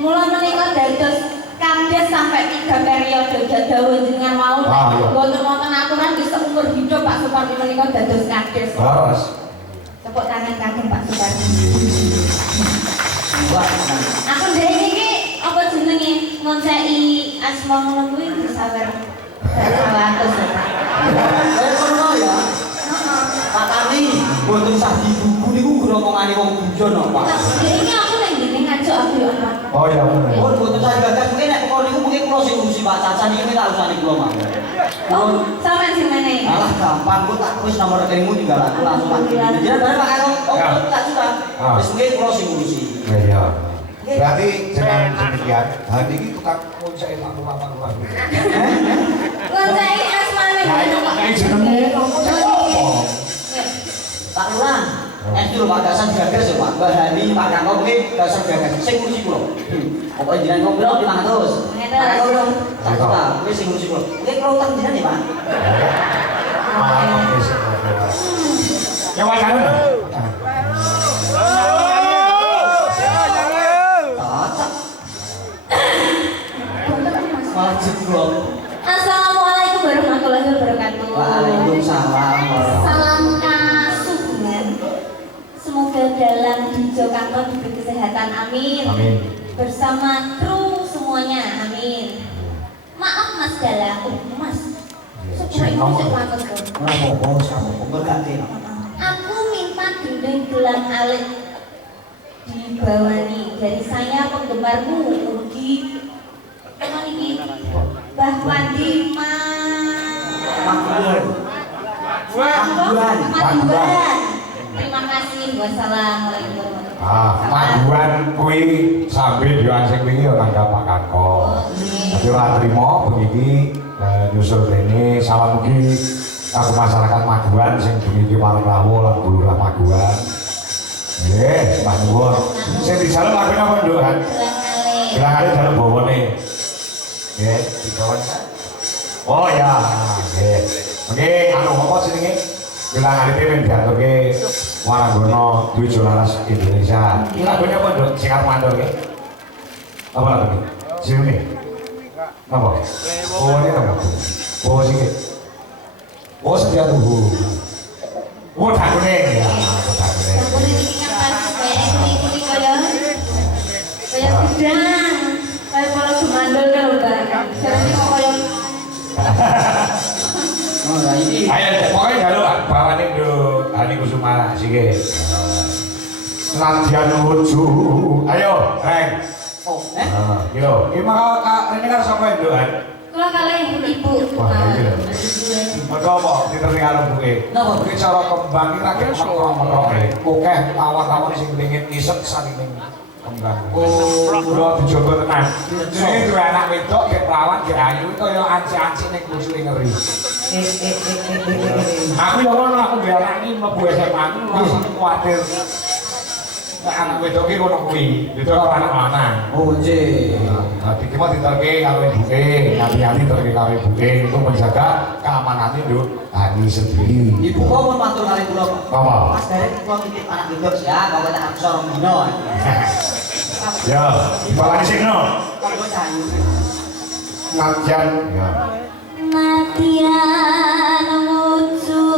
Mula menika dados kades sampai 3 periode dawuh jenengan mau mboten wonten aturan di seumur hidup Pak Supardi menika dados kades. Terus tepuk tangan kagem Pak Supardi. Aku dhewe iki apa jenenge ngonceki asma ngono kuwi sawer. Salah terus Pak. Kono ya. Pak Karni, mboten sah dibuku niku gromongane wong bujon Pak. Ini aku lagi ngene ngajuk aku ya Pak. oh iya bener. Oh, mboten sah gagas mungkin nek kok niku mungkin kula sing ngurusi Pak Caca niki tak usane kula mawon. Oh, sampean sing meneh. Alah gampang kok tak wis nomor rekeningmu tinggal aku langsung lagi. Jadi bareng Pak Karno, oh tak suka. Wis mungkin kula sing ngurusi. Iya. Berarti jenengan demikian, hari ini tukang ngonceki pak luar. Ngonceki asmane. Nah, itu makanya jenenge ngonceki apa? Tak ulang. Dulu Pak Gasan gagas ya Pak. Mbak Hani, Pak Karno mungkin Gasan gagas sing ngurusi kula. Pokoknya jenengan ngobrol di mana terus. Pak Karno tak suka, wis sing ngurusi kula. Mungkin kula utang jenengan ya Pak. Ya wajar. Assalamualaikum warahmatullahi wabarakatuh. Waalaikumsalam. Salam kasugengan. Semoga dalam di Jakarta diberi kesehatan, amin. Amin. Bersama kru semuanya, amin. Maaf Mas Dala, Mas. Secara musik lantas tuh. Aku minta gendeng gelang alit dibawani dari saya penggemarmu Udi. Apa ini? Mbah Wandi Maguan. Maguan. Terima kasih. Wassalamualaikum warahmatullahi wabarakatuh. Maguan kuwi sampe yo sing wingi ora nanggap Pak Kako. Tapi ora trimo begini nyusul rene salam mugi aku masyarakat Maguan sing bengi warung rawuh lan bulurah Maguan. Nggih, Mbah nuwun. Sing dijaluk lakune apa ndukan? Gelang alit jaluk bawane. Nggih, dibawan. Oh ya, nggih. Oke, anu apa jenenge? Gelang alite men diaturke Waranggono Dwi Jolaras Indonesia. Iki lagune apa, Nduk? Sing arep mandor nggih. Apa lagune? Sini. Apa? Oh, ini apa? Oh, sini. Oh, setia tunggu. Oh, takune ya, takune. Takune iki kan kayak ini kaya gudang. Kayak kalau gumandol kan udah. Sekarang ini kok kaya Oh, nah ini. Ayo, pokoknya jaluk bawane Nduk Hani Kusuma sike. Senadyan nuju. Ayo, Reng. Oh, Yo, iki maka rene kan sapa Nduk Han? kula kalih ibu. Wah, iki lho. Mergo apa diterima karo buke. Napa? Iki cara kembang iki lagi mekrong-mekronge. Akeh lawan-lawan sing pengin isep saking kembang. Oh, kula dijogo tenan. Jenenge duwe anak wedok ge perawan ge ayu kaya anci-anci ning bojone ngeri. Aku yo ngono aku duwe anak iki mlebu SMA aku langsung kuwatir. Nek anak wedok iki ngono kuwi, beda karo anak lanang. Oh, nggih. Nanti kita diterke karo ibuke, hati-hati diterke karo ibuke untuk menjaga keamanannya Nduk Hani sendiri. Ibu kok mau matur kali kula Pak. Apa? Mas Derek kula titip anak wedok ya, kok tak aku sorong dino. Ya, bawani sing no. Kok cahayu. Nadyan. Ya. Nadyan nuju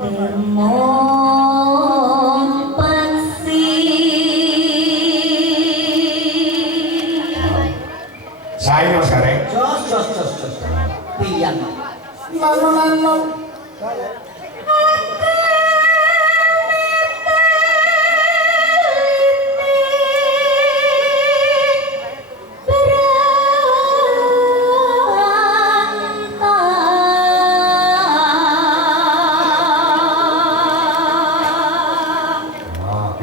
demong paksi. Saya Mas Gareng. Jos. Pian. Lalu.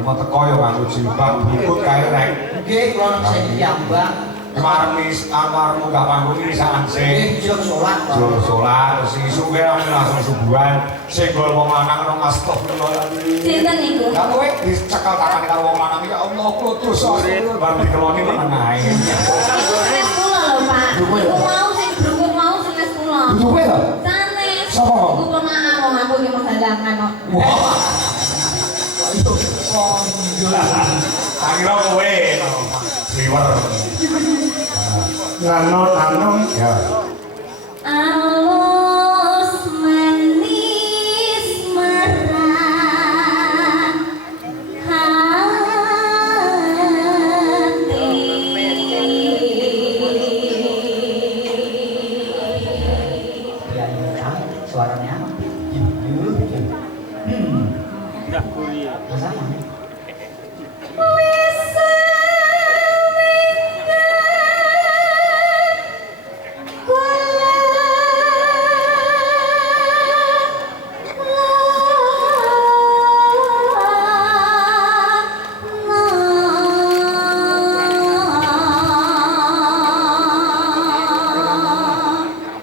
Cuma teko yo nganggo jilbab butut kae rek. Nggih, kula nek saya diambang. Marmis amarmu gak panggung ini sangan sing. Nggih, jog salat. Sholat, sing suge langsung subuhan, sing gol wong lanang nang astagfirullahaladzim. Sinten niku? Lah kowe dicekal tangan karo wong lanang ya Allah kula dosa bar dikeloni meneng ae. Sanes kula lho, Pak. Iku mau sing brungkuk mau sanes kula. Duwe to? Sanes. Sapa? Iku ponakan wong aku iki menghalangan kok. Wah. Tak kira kowe. Liwer. Nano ya. Alus manis merah hati. Ya, suaranya apa? Dah kuliah. Sama nih.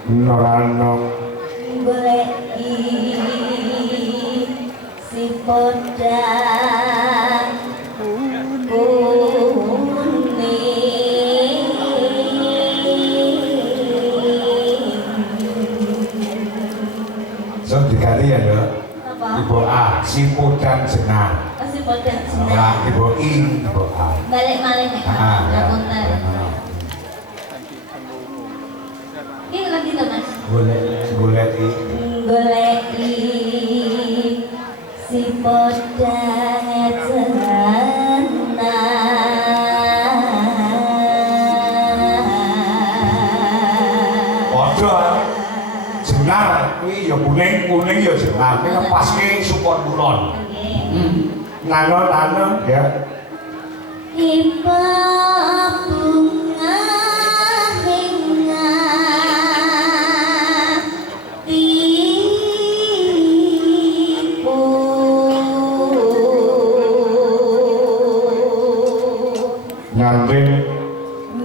Noranong Goleki si podang kuning. so diganti ya Dok. Apa? Ibu A si podang jenang. Si podang Ya, senang. Ibu I, Ibu A. Balik malih nek. Ya. Ngapunten. Ini lagi tuh Mas. Golek I. Goleki si podang jenang. Padha jenar kuwi ya kuning ya jenar. Kuwi ngepaske supon kulon. Nano ya. Iba bunga hingga tipu Nyanding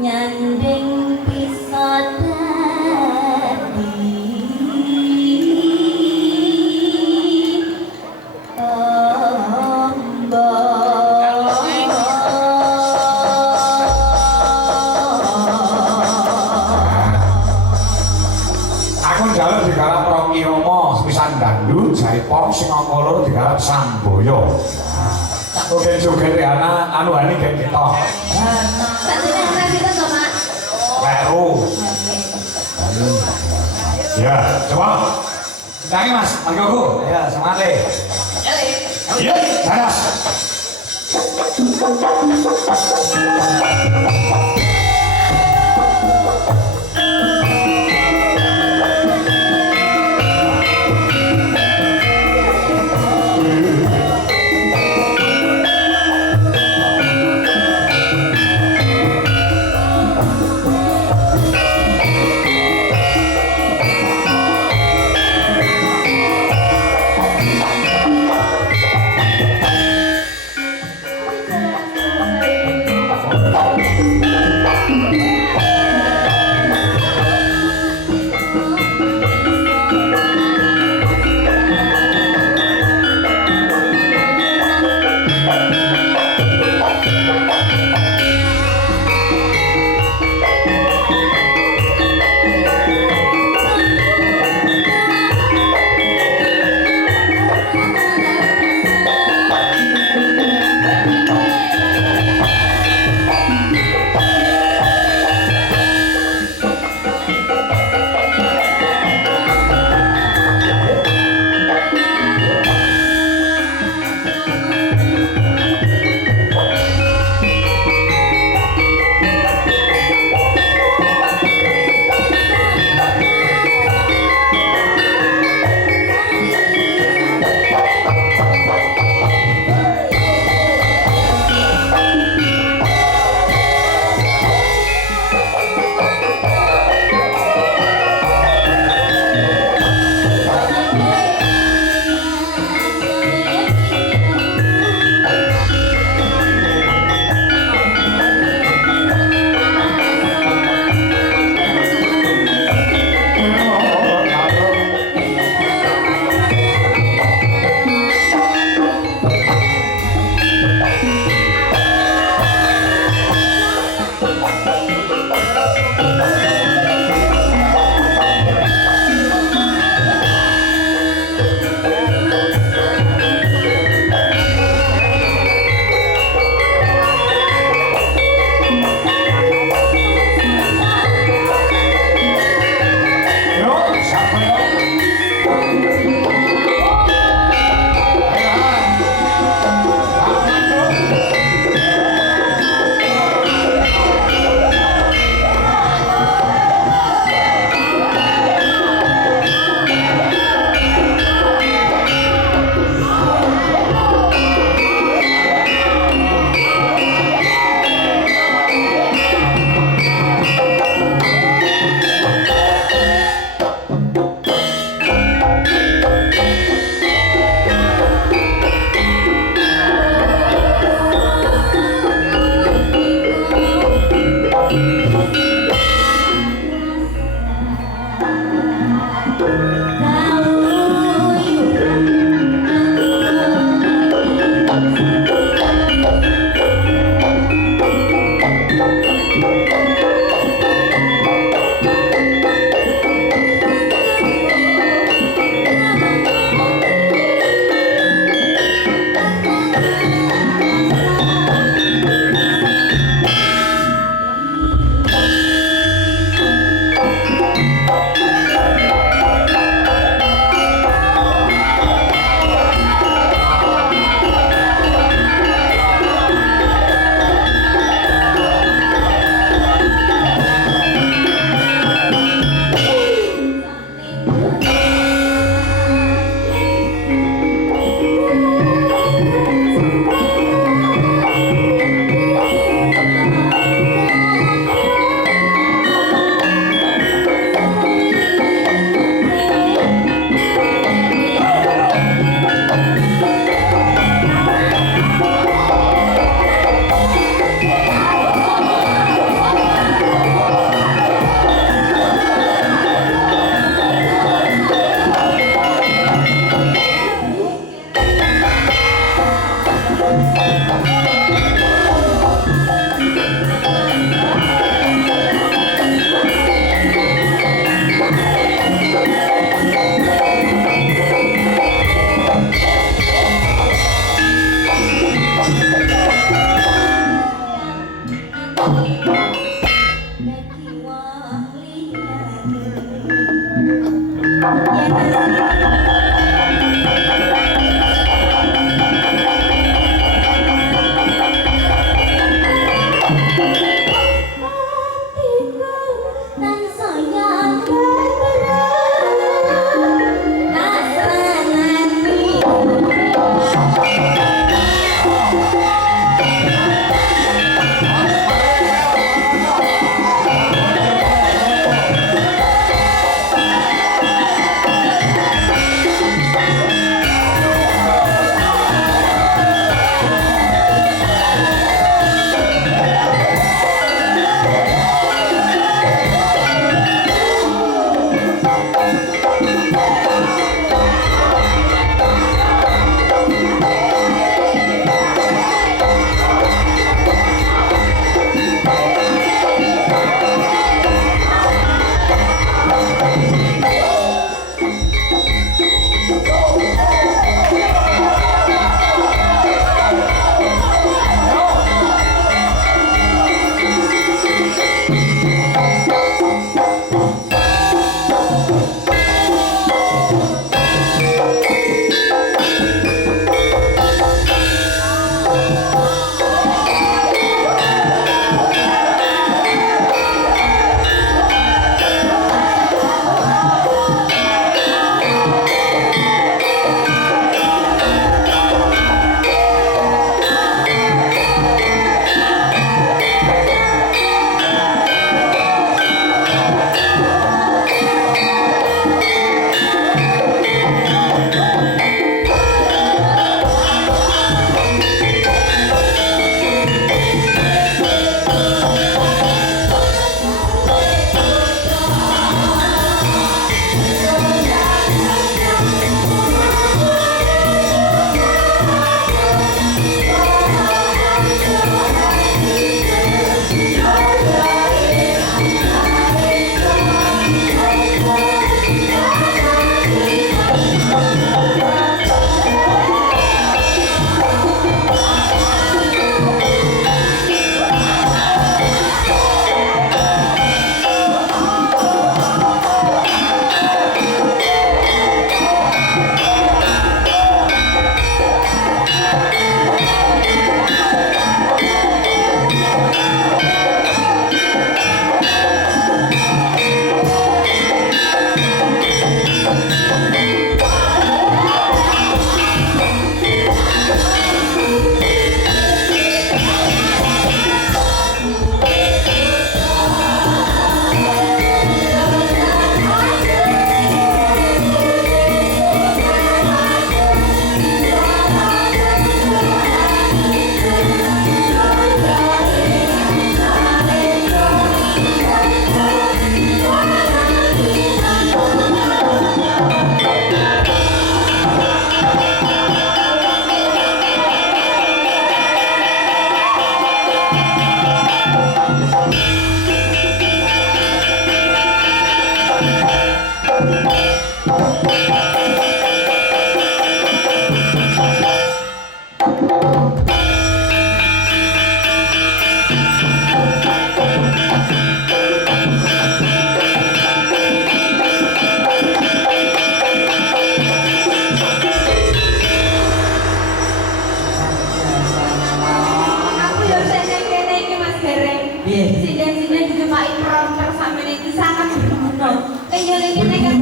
nyanding bisa dadi aku njaluk digarap Rocky Romo sepisan dandu Jaipong sing angka loro digarap Samboyo. Joget-joget ana anu hani gen kita. Tadinya orang kita sama. Leru. Ya, coba. Tangi Mas, manggoku. Ya, semangat. Ya, panas.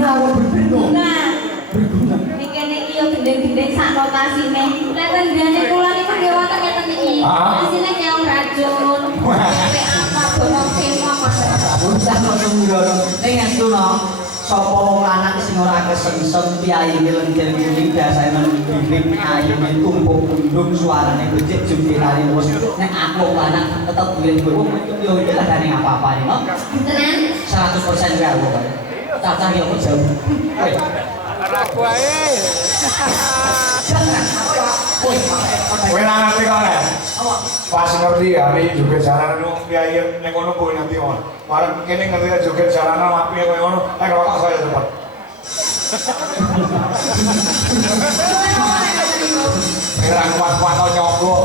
berguna apa berguna? Nah, Berguna. ini kene iki yo gendeng-gendeng sak notasine. Lek tenggane kula niku nggih wonten ngeten iki. Asine keong racun. Sampai apa bolong semua Mas. Udah langsung ngono. Ning estuno sapa wong lanang sing ora kesengsem piyaine lentir kuning biasane nang ayune tumpuk undung suarane becik jempitane wis nek aku lanang tetep duwe wong yo iki kadane apa-apa no. Tenan? 100% kuwi aku. Cacah yo kok jauh. Woi. Aku ae. Kowe nang ngerti kok lek. Pas ngerti hari juga jalanan wong piye ning kono kowe nanti on. Bareng kene ngerti juga jalanan api koyo ngono, nek rokok saya cepet. Ora kuat-kuat kok nyogo.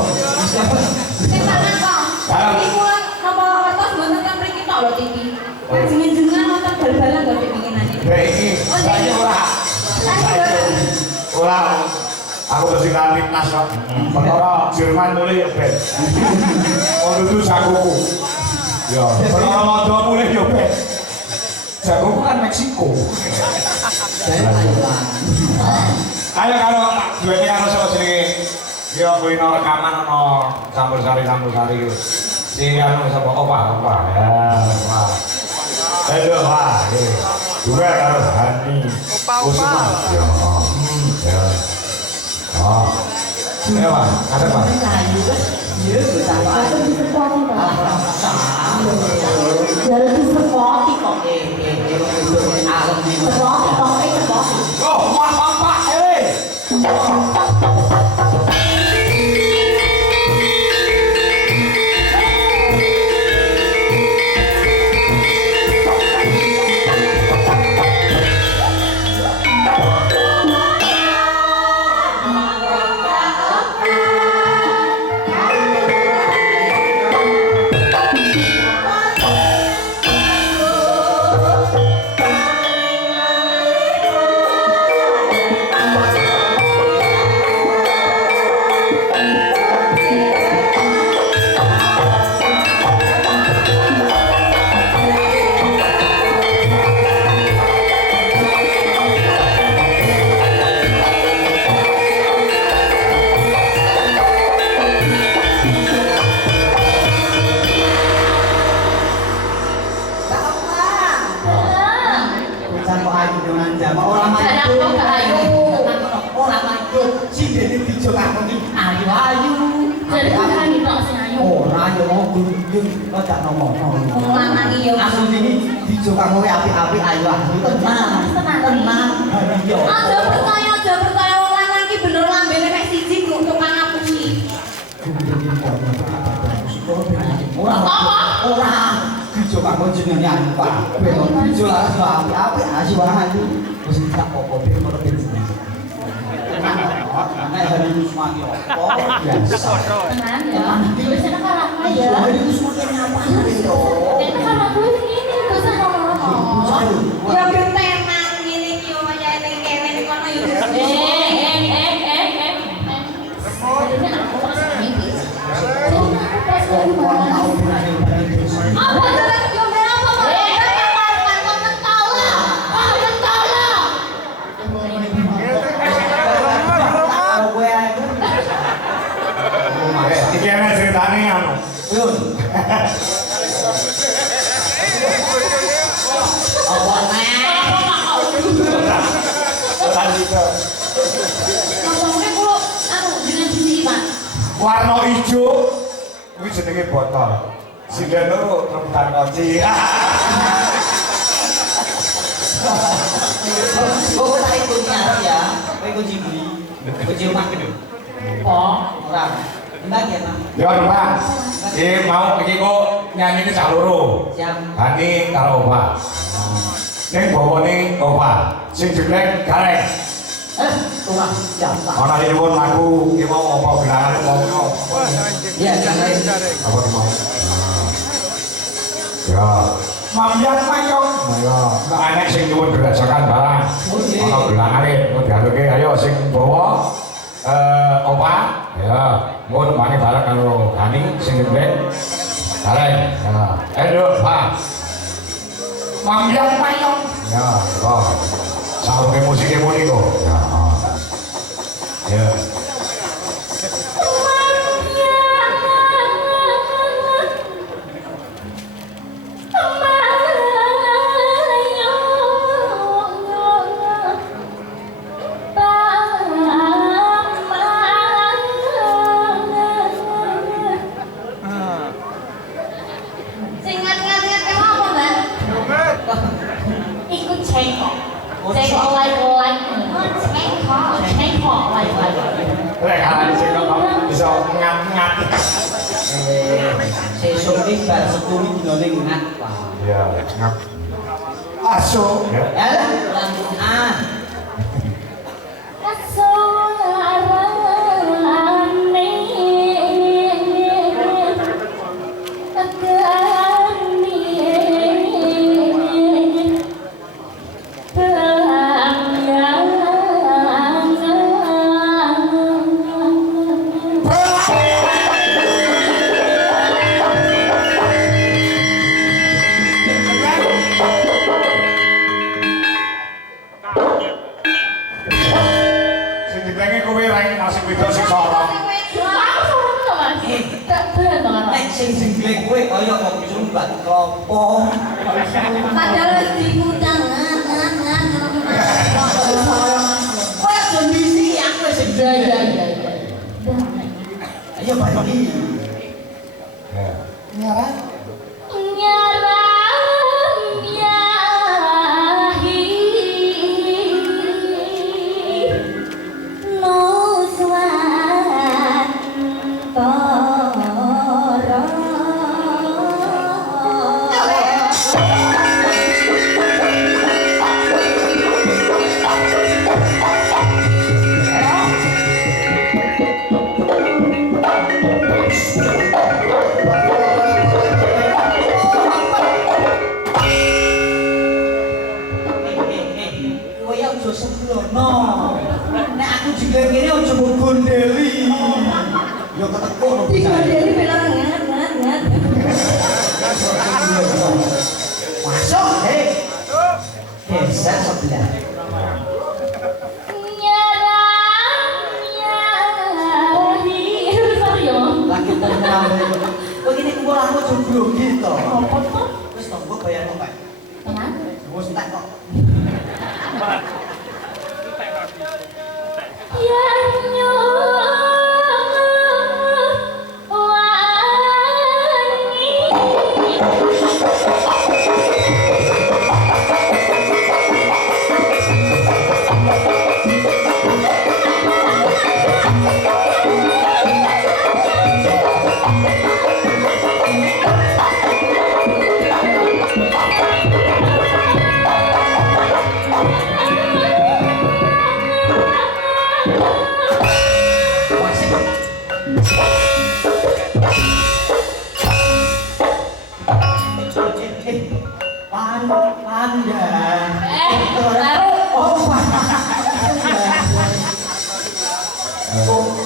Sing sampean kok. Iki kula napa wetos mboten kan mriki tok lho TV. Jenengan wonten bal-balan lho kepinginane. Ya iki, saya ora. Ora. Aku mesti timnas kok. Perkara Jerman mulai ya ben. Oh itu jagoku. Ya, perkara London mulai ya ben. Jagoku kan Meksiko. Ayo kalau duweni karo sapa jenenge? Ya kuwi no rekaman ono campur sari gitu. Si anu sapa opa ya. Wah. Aduh wah. Juga karo Hani. Kusuma. Ya. Ya. Oh. Ya, Pak. Ada, Pak. Iya, betapa. Jalan di sepoti kok. Alam di Sepoti kok, sepoti. Oh, Pak. api-api ayo tenang Aja percaya wong lanang iki bener lambene mek siji kok tukang ngapusi. Ora dijo kanggo jenengan Pak. Dijo lah api-api asyuhan wis tak apa-apa ben ora ben sendiri. Nek hari itu semati opo biasa. Tenan ya. Wis enak karepmu ya. Hari itu semati apa itu? Enak karepmu ngene terus ono. Ya ben tenan ngene iki yo kaya ning kene ning kono yo. Apa tetep yo berapa kok? Iki ana ceritane anu. Yun. Apa Tadi itu. Ngomongnya kulo anu dengan sisi Pak. Warna ijo kuwi jenenge botol. Sing loro rebutan kunci. Kok tak ikut nyari ya? Kok ikut jibuli? Kunci rumah gitu. Oh, orang. Mbak ya, Pak. Ya, Pak. Mau iki kok nyanyine cah loro. Siap. Hani karo Opa. Ning bawane Opa. Sing jeblek gareng. Kurang jasa. Ana nyuwun lagu iki mau apa bilangane mau. Iya, gareng. Apa ki mau? Ya. Mambian mayong. Ya, nek enek sing nyuwun berdasarkan barang. Ana bilangane mau diaturke ayo sing bawa Opa. Ya, mau temani barang karo Hani sing jeblek. Gareng. Ya. Ayo, Pak. Mambian mayong. Ya, kok. Sampai musiknya muni kok. Ya. Ya. Bisa ngat-ngat. Sesuk iki bar seturi dinane ngat, Pak. Iya, ngat. Aso. Ya. Sing jengglek kowe kaya wong sumbat klopo. Padahal diundang Kowe kondisi aku sing iya. Ayo balik iki. Ya. Nyara. Masuk, desa sebelah. Lagi tenang. Begini kumpul aku jomblo gitu. Terus tombol bayar kok, Pak? Tenang. Bos tak kok.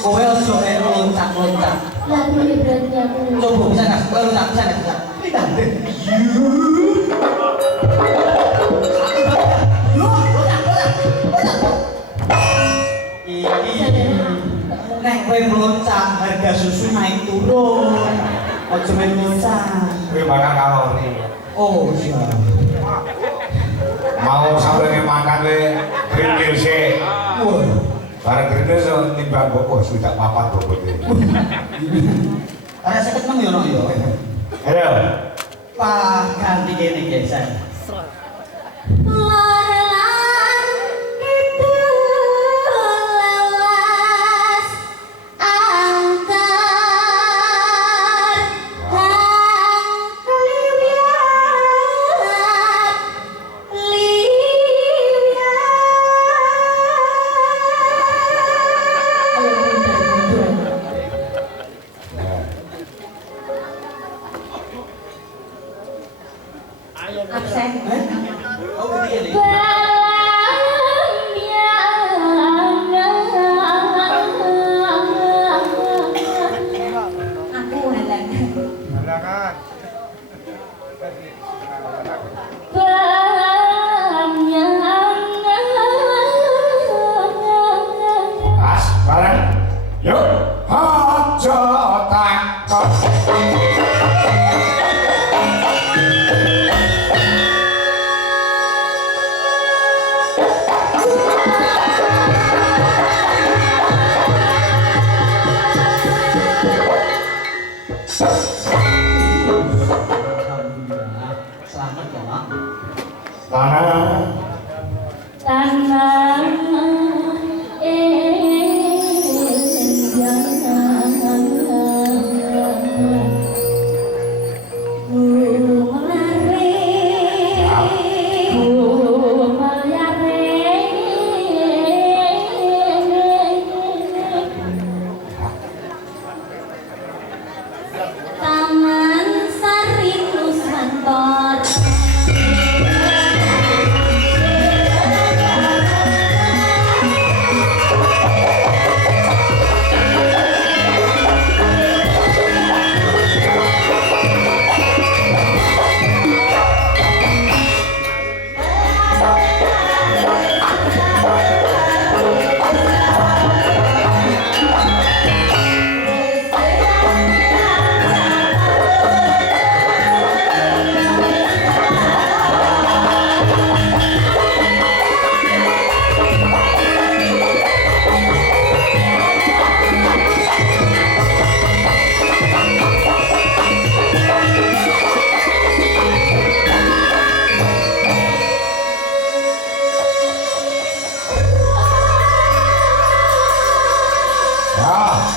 Kowe ojo melu loncat-loncat. Lah boleh berarti aku. Coba bisa enggak? Kowe loncat bisa enggak? Tidak. Nek kowe meloncat, harga susu naik turun. Ojo melu loncat. Kowe bakal kalori. Oh, iya. Mau sampai makan we grindil sih. Wah. Barang grindil so timbang boko sudah papat boko ini. Ada seket nang yo no yo. Ayo. Pak ganti kene geser. Absen. Oh, begini. Aku halang. Halangan. ojo takon. Selamat ya, Mak. Tanah Taman Sari Nusantara.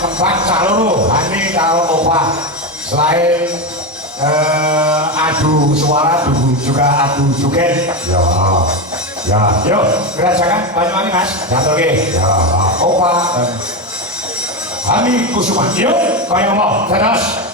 Tempat saluru, ini kalau opah selain adu suara juga adu joget. Ya, yuk gerajakan Banyuwangi mas. Oke, ya, opah Hani Kusuma. Yuk, kau ngomong, terus.